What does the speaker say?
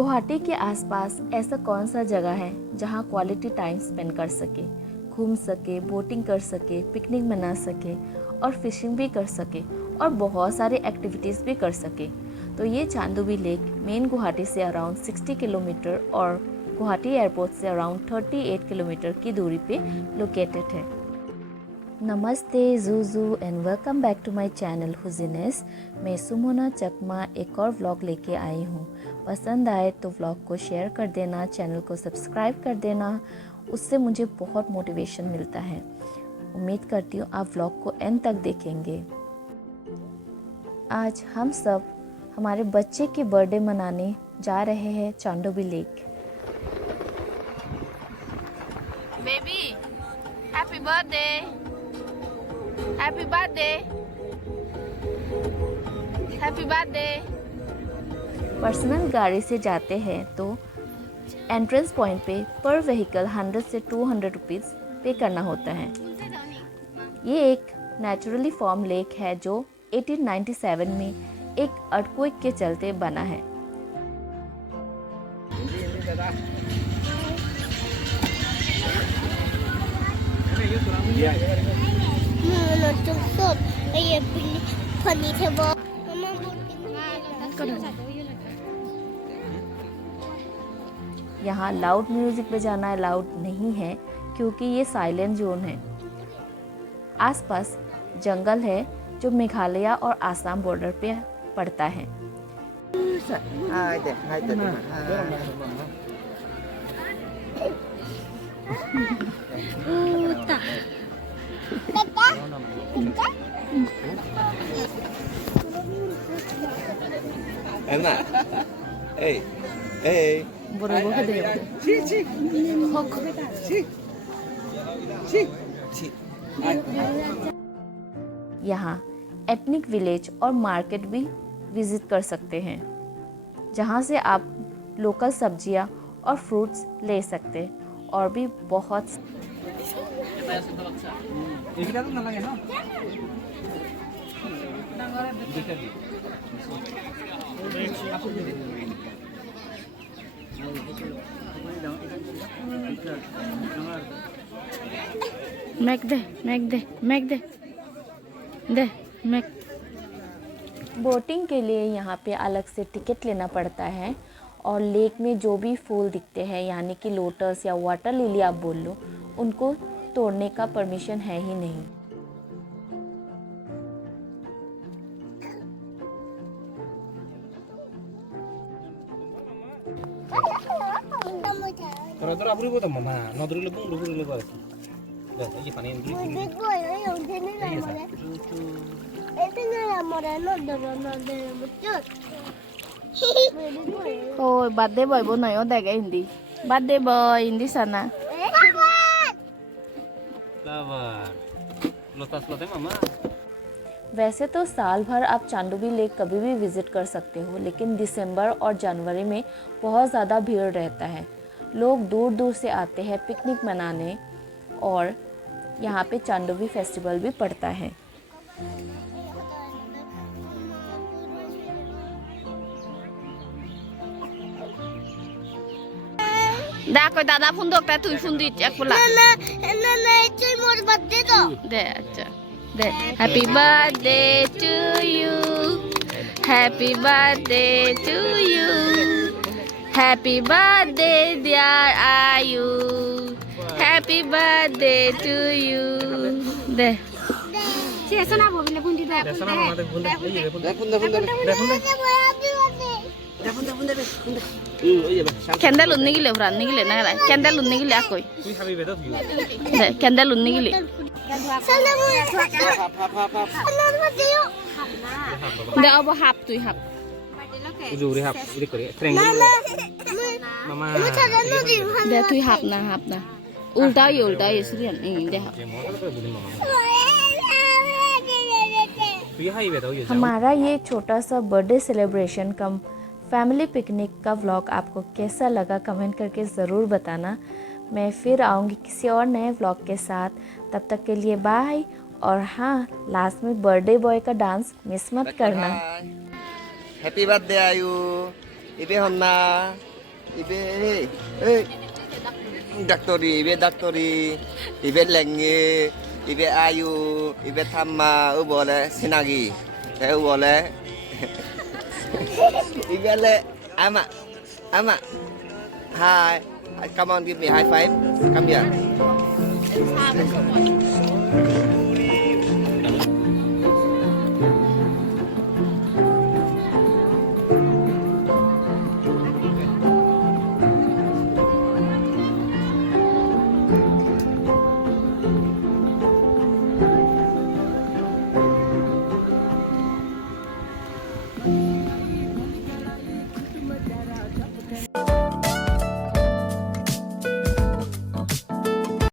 गुवाहाटी के आसपास ऐसा कौन सा जगह है जहां क्वालिटी टाइम स्पेंड कर सके, घूम सके, बोटिंग कर सके, पिकनिक मना सके और फिशिंग भी कर सके और बहुत सारे एक्टिविटीज़ भी कर सके। तो ये चांदोबी लेक मेन गुवाहाटी से अराउंड 60 किलोमीटर और गुवाहाटी एयरपोर्ट से अराउंड 38 किलोमीटर की दूरी पे लोकेटेड है। नमस्ते जूजू and welcome back to my channel हुजीनेस। मैं सुमोना चकमा एक और व्लॉग लेके आई हूँ। पसंद आए तो व्लॉग को शेयर कर देना, चैनल को सब्सक्राइब कर देना, उससे मुझे बहुत मोटिवेशन मिलता है। उम्मीद करती हूँ आप व्लॉग को एंड तक देखेंगे। आज हम सब हमारे बच्चे की बर्थडे मनाने जा रहे हैं Chandubi lake. Baby happy birthday, happy birthday, happy birthday. Personal गाड़ी से जाते हैं तो एंट्रेंस पॉइंट पे पर व्हीकल 100 से 200 रुपीज़ पे करना होता है। ये एक नेचुरली फॉर्म लेक है जो 1897 में एक अर्थक्वेक के चलते बना है। यहाँ लाउड म्यूजिक बजाना अलाउड नहीं है क्योंकि ये साइलेंट जोन है। आसपास जंगल है जो मेघालय और आसाम बॉर्डर पे पड़ता है। Enak. Hey. Hey. बरोबर दे यहाँ एथनिक विलेज और मार्केट भी विजिट कर सकते हैं, जहाँ से आप लोकल सब्जियाँ और फ्रूट्स ले सकते हैं और भी बहुत। मैक दे, मैक दे, मैक दे, दे मैक। बोटिंग के लिए यहाँ पे अलग से टिकट लेना पड़ता है और लेक में जो भी फूल दिखते हैं यानी कि लोटस या वाटर लिली आप बोल लो, उनको तोड़ने का परमिशन है ही नहीं। Oh, birthday boy bố nói ở cái hindi. Birthday boy hindi sana. वैसे तो साल भर आप चांदोबी लेक कभी भी विजिट कर सकते हो, लेकिन दिसंबर और जनवरी में बहुत ज़्यादा भीड़ रहता है। लोग दूर दूर से आते हैं पिकनिक मनाने और यहाँ पे चांदोबी फेस्टिवल भी पड़ता है। Dah kau dadah pun dok, dah tu pun di cek pula. Nana, cuy mau birthday tu. Deh aja. Deh. Happy birthday to you. Happy birthday to you. Happy birthday dear Ayu. Happy birthday to you. Deh. Siapa nak bawa benda bundi dah? Siapa nak bawa benda bundi? Candle unni gile, uran ni gile, na candle unni gile aku. Deh, candle unni gile. Deh, apa hap tu hap. Deh tu hap na. Ulta ye surian ini deh. हमारा ये छोटा सा birthday celebration कम family picnic का vlog आपको कैसा लगा comment करके ज़रूर बताना। मैं फिर आऊँगी किसी और नए व्लॉग के साथ। तब तक के लिए बाय। और हाँ, लास्ट में बर्थडे बॉय का डांस मिस मत करना। Happy birthday Ayu. Ibe honna. Ibe, hey. Doctori, ibe lengi, ibe ayu, ibe tama, ubole sinagi, ubole, ibe le, ama, hi, come on, give me high five, come here.